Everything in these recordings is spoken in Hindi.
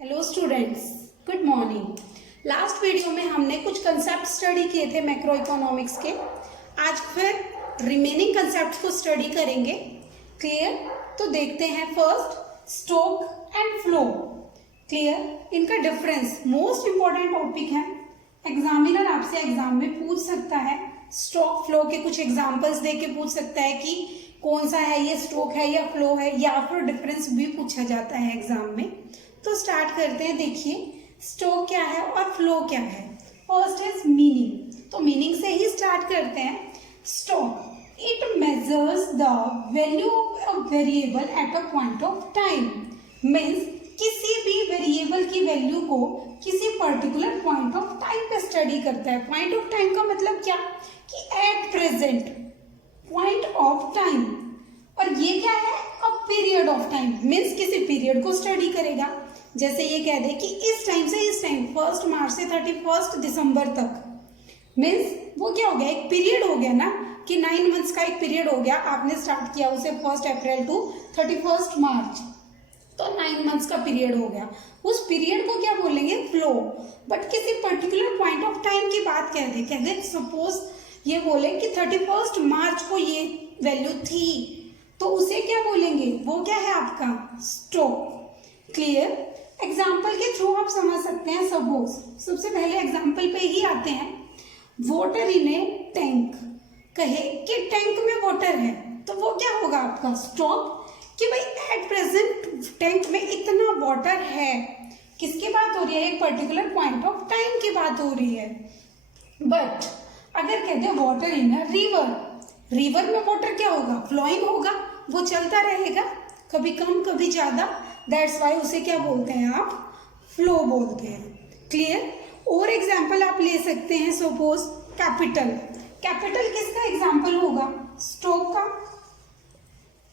Hello students, good morning. Last video में हमने कुछ कंसेप्ट स्टडी किए थे मैक्रो इकोनॉमिक्स के। आज फिर रिमेनिंग कंसेप्ट को स्टडी करेंगे। क्लियर? तो देखते हैं first stock and flow. Clear? इनका डिफरेंस मोस्ट इंपॉर्टेंट टॉपिक है। एग्जामिनर आपसे एग्जाम में पूछ सकता है, स्टॉक फ्लो के कुछ एग्जाम्पल्स दे के पूछ सकता है कि कौन सा है, ये स्टॉक है या फ्लो है, या फिर डिफरेंस भी पूछा जाता है एग्जाम में। तो स्टार्ट करते हैं। देखिए स्टॉक क्या है और फ्लो क्या है। फर्स्ट इज मीनिंग, तो मीनिंग से ही स्टार्ट करते हैं। Stock it measures the value of a variable at a point of time. Means किसी भी वेरिएबल की वैल्यू को किसी पर्टिकुलर पॉइंट ऑफ टाइम पे स्टडी करता है। पॉइंट ऑफ टाइम का मतलब क्या कि at present point of time, और ये क्या है a period of time, means किसी पीरियड को स्टडी करेगा। जैसे ये कह दे कि इस टाइम से इस टाइम 1 मार्च से 31 दिसंबर तक, मीन्स वो क्या हो गया, एक पीरियड हो गया ना, कि 9 मंथ्स का एक पीरियड हो गया। आपने स्टार्ट किया उसे 1 अप्रैल टू 31 मार्च, तो 9 मंथ्स का पीरियड हो गया। उस पीरियड को क्या बोलेंगे, फ्लो। बट किसी पर्टिकुलर पॉइंट ऑफ टाइम की बात कह दे सपोज ये बोले कि 31 मार्च को ये वैल्यू थी, तो उसे क्या बोलेंगे, वो क्या है आपका स्टॉक। क्लियर? एग्जाम्पल के थ्रू आप समझ सकते हैं। सपोज सबसे पहले एग्जाम्पल पे ही आते हैं। वाटर इन ए टैंक, कहे कि टैंक में वाटर है, तो वो क्या होगा आपका स्टॉक, कि भाई एट प्रेजेंट टैंक में इतना वाटर है। किसकी बात हो रही है, एक पर्टिकुलर पॉइंट ऑफ टाइम की बात हो रही है। बट अगर कहते हैं water in a river, river में वाटर क्या होगा, फ्लोइंग होगा, वो चलता रहेगा, कभी कम कभी ज्यादा। दैट्स वाई उसे क्या बोलते हैं आप, फ्लो बोलते हैं। क्लियर? और एग्जाम्पल आप ले सकते हैं। सपोज कैपिटल, कैपिटल किसका एग्जाम्पल होगा, स्टॉक का,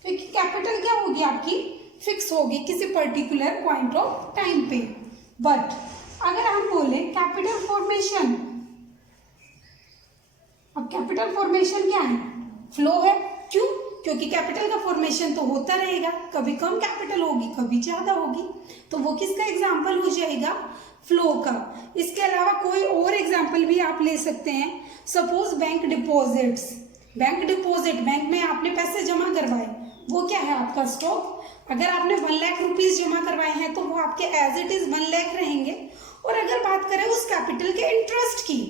क्योंकि कैपिटल क्या होगी आपकी, फिक्स होगी किसी पर्टिकुलर पॉइंट ऑफ टाइम पे। बट अगर हम बोले कैपिटल फॉर्मेशन, अब कैपिटल फॉर्मेशन क्या है, फ्लो है। क्यों? क्योंकि कैपिटल का फॉर्मेशन तो होता रहेगा, कभी कम कैपिटल होगी कभी ज्यादा होगी, तो वो किसका एग्जाम्पल हो जाएगा, फ्लो का। इसके अलावा कोई और एग्जाम्पल भी आप ले सकते हैं। Suppose bank deposits, bank deposit, bank में आपने पैसे जमा करवाए, वो क्या है आपका स्टॉक। अगर आपने 1 लाख रुपीज जमा करवाए हैं तो वो आपके एज इट इज 1 लाख रहेंगे। और अगर बात करें उस कैपिटल के इंटरेस्ट की,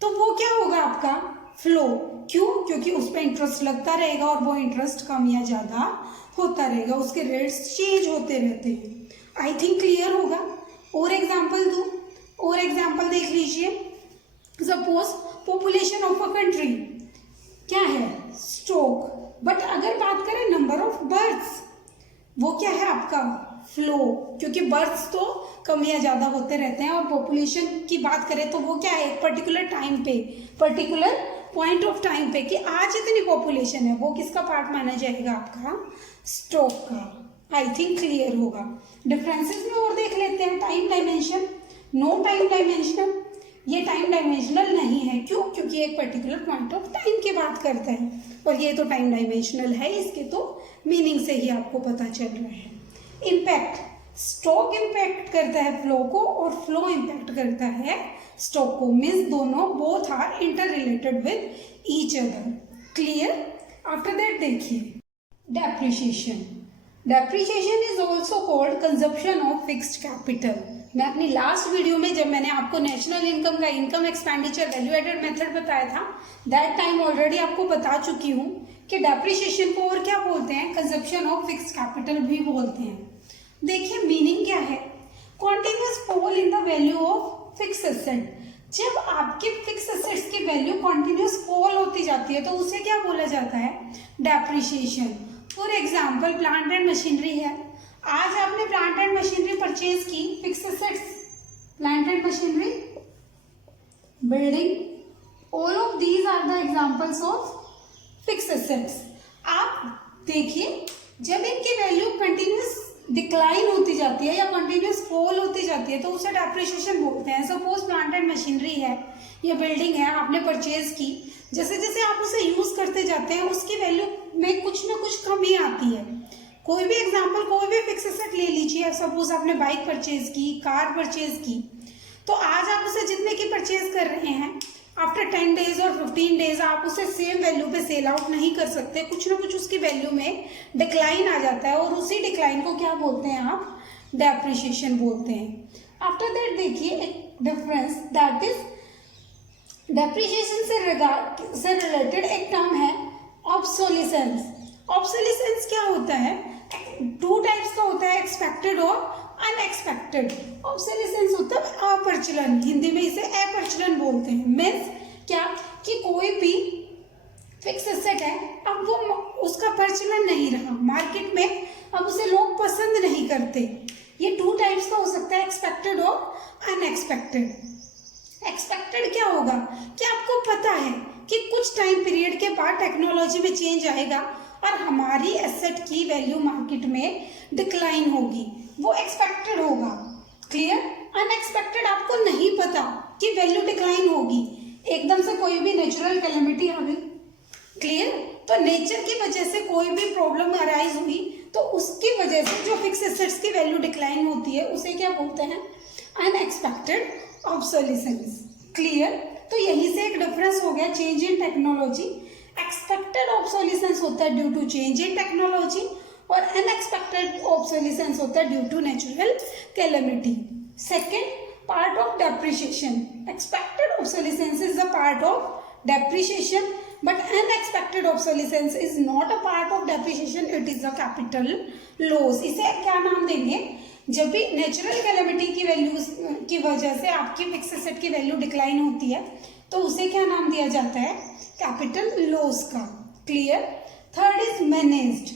तो वो क्या होगा आपका फ्लो। क्यों? क्योंकि उस पर इंटरेस्ट लगता रहेगा और वो इंटरेस्ट कम या ज्यादा होता रहेगा, उसके रेट्स चेंज होते रहते हैं। आई थिंक क्लियर होगा। और एग्जाम्पल दूं, और एग्जाम्पल देख लीजिए। Suppose population of a country क्या है, स्टॉक। बट अगर बात करें नंबर ऑफ बर्थ्स, वो क्या है आपका फ्लो, क्योंकि बर्थ्स तो कम या ज्यादा होते रहते हैं। और पॉपुलेशन की बात करें तो वो क्या है, एक पर्टिकुलर टाइम पे, पर्टिकुलर पॉइंट ऑफ टाइम पे, कि आज इतनी पॉपुलेशन है, वो किसका पार्ट माना जाएगा आपका स्टॉक का। आई थिंक क्लियर होगा। डिफरेंसेस में और देख लेते हैं। Time dimension, no time dimensional, ये टाइम डायमेंशनल नहीं है। क्यों? क्योंकि एक पर्टिकुलर पॉइंट ऑफ टाइम की बात करते हैं, और ये तो टाइम डायमेंशनल है। इसके तो मीनिंग से ही आपको पता चल रहा है। इम्पैक्ट, स्टॉक इम्पैक्ट करता है फ्लो को और फ्लो इम्पैक्ट करता है स्टॉक को, मीन्स दोनों both are interrelated with each other. Clear? After that देखिए depreciation, depreciation is also called consumption of fixed capital. मैं अपनी लास्ट वीडियो में जब मैंने आपको नेशनल इनकम का income expenditure value added method बताया था, दैट टाइम ऑलरेडी आपको बता चुकी हूँ कि डेप्रिसिएशन को और क्या बोलते हैं, कंजप्शन ऑफ फिक्स्ड कैपिटल भी बोलते हैं। देखिए मीनिंग क्या है, continuous fall in the value of fix asset. जब आपके फिक्स एसेट्स की वैल्यू कॉन्टिन्यूस फॉल होती जाती है तो उसे क्या बोला जाता है, depreciation. For example plant and machinery है, आज आपने प्लांट एंड मशीनरी परचेज की, fix assets plant and machinery, building, all of these are the examples of fix assets. आप देखिए जब इनकी वैल्यू कंटिन्यूस डिक्लाइन होती जाती है या कंटिन्यूस फॉल होती जाती है तो उसे डेप्रिसिएशन बोलते हैं। सपोज प्लांट एंड मशीनरी है, ये बिल्डिंग है, आपने परचेज की, जैसे जैसे आप उसे यूज करते जाते हैं उसकी वैल्यू में कुछ ना कुछ कमी आती है, कोई भी एग्जांपल, कोई भी फिक्स एसेट ले लीजिए। सपोज आपने बाइक परचेज की, कार परचेज की, तो आज आप उसे जितने की परचेज कर रहे हैं, आफ्टर 10 डेज और 15 डेज आप उसे सेम वैल्यू पे सेल आउट नहीं कर सकते। कुछ ना कुछ उसकी वैल्यू में डिक्लाइन आ जाता है, और उसी डिक्लाइन को क्या बोलते हैं आप? डेप्रिशिएशन बोलते हैं। आफ्टर दैट देखिए एक डिफरेंस, दैट इज डेप्रिशिएशन से रिलेटेड एक टर्म है ऑब्सोलिसेंस। ऑब्सोलिसेंस क्या होता है? 2 टाइप्स का होता है, एक्सपेक्टेड और अनएक्सपेक्टेड। ऑब्सोलिसेंस होता है अप्रचलन, हिंदी में इसे अप्रचलन बोलते हैं। मीन्स क्या कि कोई भी फिक्स एसेट है, अब वो उसका प्रचलन नहीं रहा मार्केट में, अब उसे लोग पसंद नहीं करते। ये 2 टाइप्स का हो सकता है, एक्सपेक्टेड और अनएक्सपेक्टेड। एक्सपेक्टेड क्या होगा कि आपको पता है कि कुछ टाइम पीरियड के बाद टेक्नोलॉजी में चेंज आएगा और हमारी एसेट की वैल्यू मार्केट में डिक्लाइन होगी, वो एक्सपेक्टेड होगा। क्लियर? अनएक्सपेक्टेड आपको नहीं पता कि वैल्यू डिक्लाइन होगी, एकदम से कोई भी नेचुरल कैलेमिटी आ गई। क्लियर? तो नेचर की वजह से कोई भी प्रॉब्लम अराइज हुई तो उसकी वजह से जो फिक्स एसेट्स की वैल्यू डिक्लाइन होती है उसे क्या बोलते हैं? Unexpected obsolescence. क्लियर? तो यहीं से एक डिफरेंस हो गया, change in technology. Expected obsolescence होता है due to change in technology, और अनएक्सपेक्टेड ऑब्सोलिसेंस होता है due to natural calamity. Second, part of depreciation. Expected obsolescence is a part of depreciation, but unexpected obsolescence is not a part of depreciation, it is a capital loss। इसे क्या नाम देंगे? जब भी नेचुरल कैलेमिटी की वैल्यूज की वजह से आपकी फिक्स एसेट की वैल्यू डिक्लाइन होती है तो उसे क्या नाम दिया जाता है? कैपिटल लॉस का। Clear? Third is managed.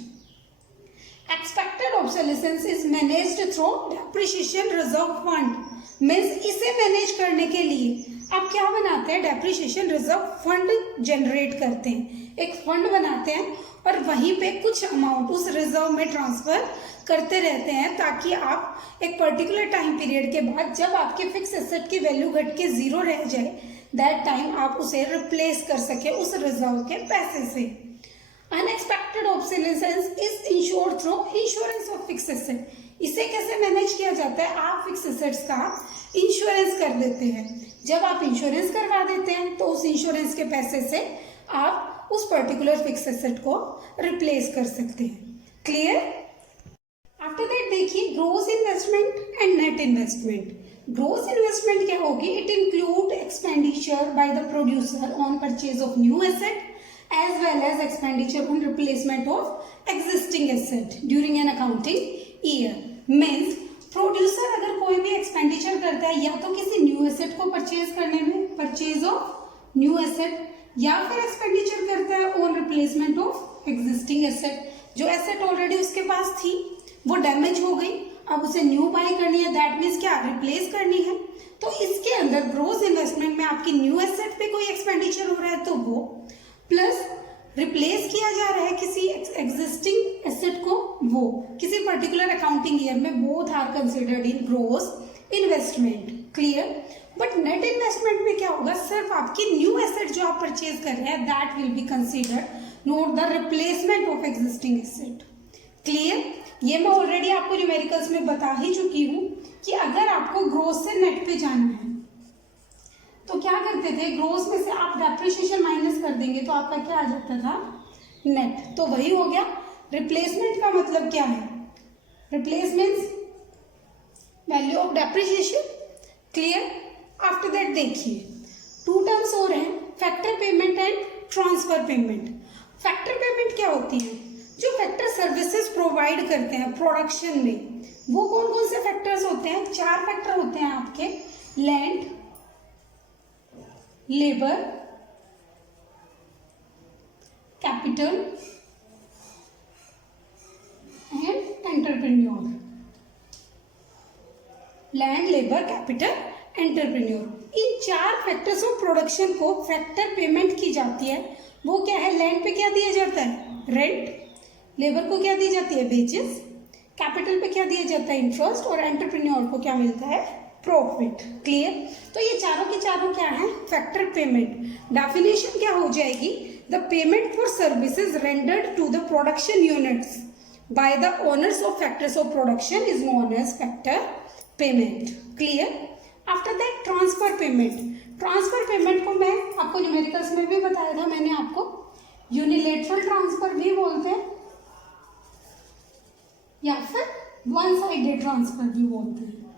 Expected obsolescence is managed through depreciation reserve fund. Means इसे मैनेज करने के लिए आप क्या बनाते हैं? डेप्रिशिएशन रिजर्व फंड जनरेट करते हैं, एक फंड बनाते हैं और वहीं पे कुछ अमाउंट उस रिजर्व में ट्रांसफर करते रहते हैं, ताकि आप एक पर्टिकुलर टाइम पीरियड के बाद जब आपके फिक्स एसेट की वैल्यू घट के 0 रह जाए, दैट टाइम आप उसे रिप्लेस कर सके उस रिजर्व के पैसे से। Unexpected obsolescence is insured through insurance of fix asset. इसे कैसे मैनेज किया जाता है? आप फिक्स एसेट्स का इंश्योरेंस कर देते हैं। जब आप इंश्योरेंस करवा देते हैं तो उस इंश्योरेंस के पैसे से आप उस पर्टिकुलर फिक्स एसेट को रिप्लेस कर सकते हैं। क्लियर? आफ्टर दैट देखिए gross investment and net investment. Gross investment क्या होगी? It include expenditure by the producer on purchase of new asset as well as expenditure on replacement of existing asset during an accounting year। Means producer अगर कोई भी एक्सपेंडिचर करता है या तो किसी न्यू एसेट को परचेज करने में, परचेज ऑफ न्यू एसेट, या फिर एक्सपेंडिचर करता है on replacement of existing asset. जो एसेट ऑलरेडी उसके पास थी वो डैमेज हो गई, अब उसे न्यू बाय करनी है, दैट मीन्स क्या? रिप्लेस करनी है। तो इसके अंदर ग्रोस इन्वेस्टमेंट में आपकी न्यू एसेट पे कोई एक्सपेंडिचर हो रहा है तो वो, प्लस रिप्लेस किया जा रहा है किसी एग्जिस्टिंग एसेट को, वो किसी पर्टिकुलर अकाउंटिंग ईयर में, both are considered in gross investment. Clear? But net investment में क्या होगा? सिर्फ आपकी न्यू एसेट जो आप परचेज कर रहे हैं that will be considered, not the replacement of existing asset. Clear? ये मैं ऑलरेडी आपको न्यूमेरिकल्स में बता ही चुकी हूँ कि अगर आपको ग्रोस से नेट पे जाना है तो क्या करते थे? ग्रोस में से आप डेप्रिशिएशन माइनस कर देंगे तो आपका क्या आ जाता था? नेट। तो वही हो गया। रिप्लेसमेंट का मतलब क्या है? Replace means value of depreciation. Clear? After that देखिए 2 टर्म्स और हैं, factor payment and transfer payment. Factor payment क्या होती है? जो फैक्टर सर्विसेज प्रोवाइड करते हैं प्रोडक्शन में, वो कौन कौन से फैक्टर्स होते हैं? 4 फैक्टर होते हैं आपके, land, labour, capital and entrepreneur. Land, labour, capital, entrepreneur, in 4 factors of production को फैक्टर पेमेंट की जाती है। वो क्या है? लैंड पे क्या दिया जाता है? रेंट। लेबर को क्या दी जाती है? वेजेस। कैपिटल पे क्या दिया जाता है? इंटरेस्ट। और एंटरप्रेन्योर को क्या मिलता है? प्रॉफिट। क्लियर? तो ये चारों के चारों क्या है? Factor payment. डेफिनेशन क्या हो जाएगी? The payment for services rendered to the production units by the owners of factors of production is known as factor payment. Clear? After that transfer payment. Transfer payment को मैं आपको न्यूमेरिकल्स में भी बताया था मैंने आपको, यूनिलेटरल ट्रांसफर भी बोलते हैं या फिर वन साइडेड ट्रांसफर भी बोलते हैं.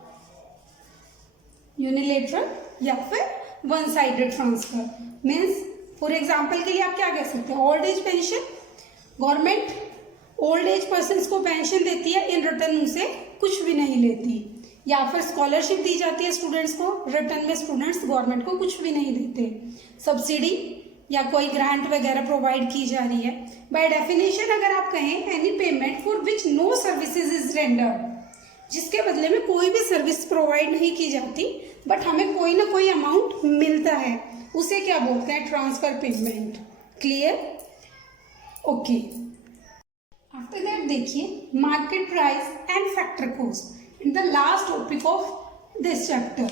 यूनिलेटरल या फिर one sided transfer means for example के लिए आप क्या कह सकते हैं, old age pension. Government old age person को पेंशन देती है, इन रिटर्न उनसे कुछ भी नहीं लेती. या फिर स्कॉलरशिप दी जाती है स्टूडेंट्स को, रिटर्न में स्टूडेंट्स गवर्नमेंट को कुछ भी नहीं देते. सब्सिडी या कोई ग्रांट वगैरह प्रोवाइड की जा रही है. बाय डेफिनेशन अगर आप कहें any payment for which no services is rendered, जिसके बदले में कोई भी सर्विस प्रोवाइड नहीं की जाती बट हमें कोई ना कोई अमाउंट मिलता है, उसे क्या बोलते हैं, transfer payment. Clear? Okay. After that देखिए market price and factor cost in the last topic of this chapter.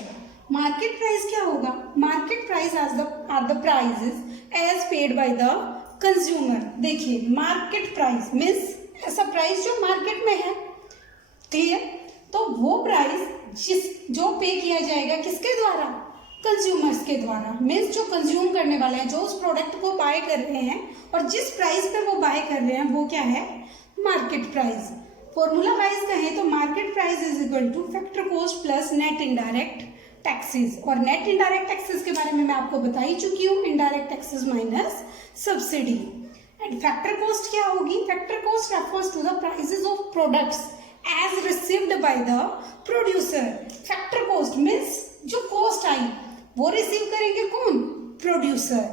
Market price क्या होगा? Market price are the prices as paid by the consumer. देखिए मार्केट प्राइस मीन्स ऐसा प्राइस जो मार्केट में है. क्लियर? तो वो प्राइस जो पे किया जाएगा किसके द्वारा, कंज्यूमर्स के द्वारा. मीन्स जो कंज्यूम करने वाले हैं, जो उस प्रोडक्ट को बाय कर रहे हैं और जिस प्राइस पे वो बाय कर रहे हैं वो क्या है, मार्केट प्राइस. फॉर्मूला वाइज कहें तो market price is equal to factor cost plus net indirect taxes. और नेट इनडायरेक्ट टैक्सेस के बारे में मैं आपको बता ही चुकी हूँ, indirect taxes minus subsidy. And factor cost क्या होगी? Factor cost refers to the prices of products as received by the producer. Factor cost means जो कॉस्ट आई वो रिसीव करेंगे कौन, प्रोड्यूसर.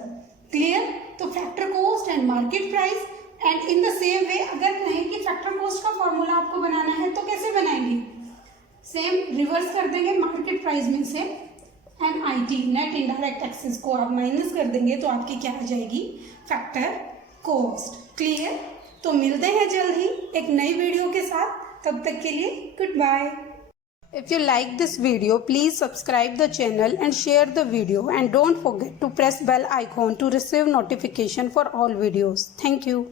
क्लियर? तो factor cost and market price. And in the same way अगर कहें कि फैक्टर कॉस्ट का फॉर्मूला आपको बनाना है तो कैसे बनाएंगे, सेम रिवर्स कर देंगे. मार्केट प्राइस में से NIT नेट इनडायरेक्ट टैक्सेस को आप माइनस कर देंगे तो आपकी क्या आ जाएगी, फैक्टर कॉस्ट. क्लियर? तो मिलते हैं जल्द ही एक नई वीडियो के साथ. तब तक के लिए goodbye. If you like this video, please subscribe the channel and share the video, and don't forget to press bell icon to receive notification for all videos. Thank you.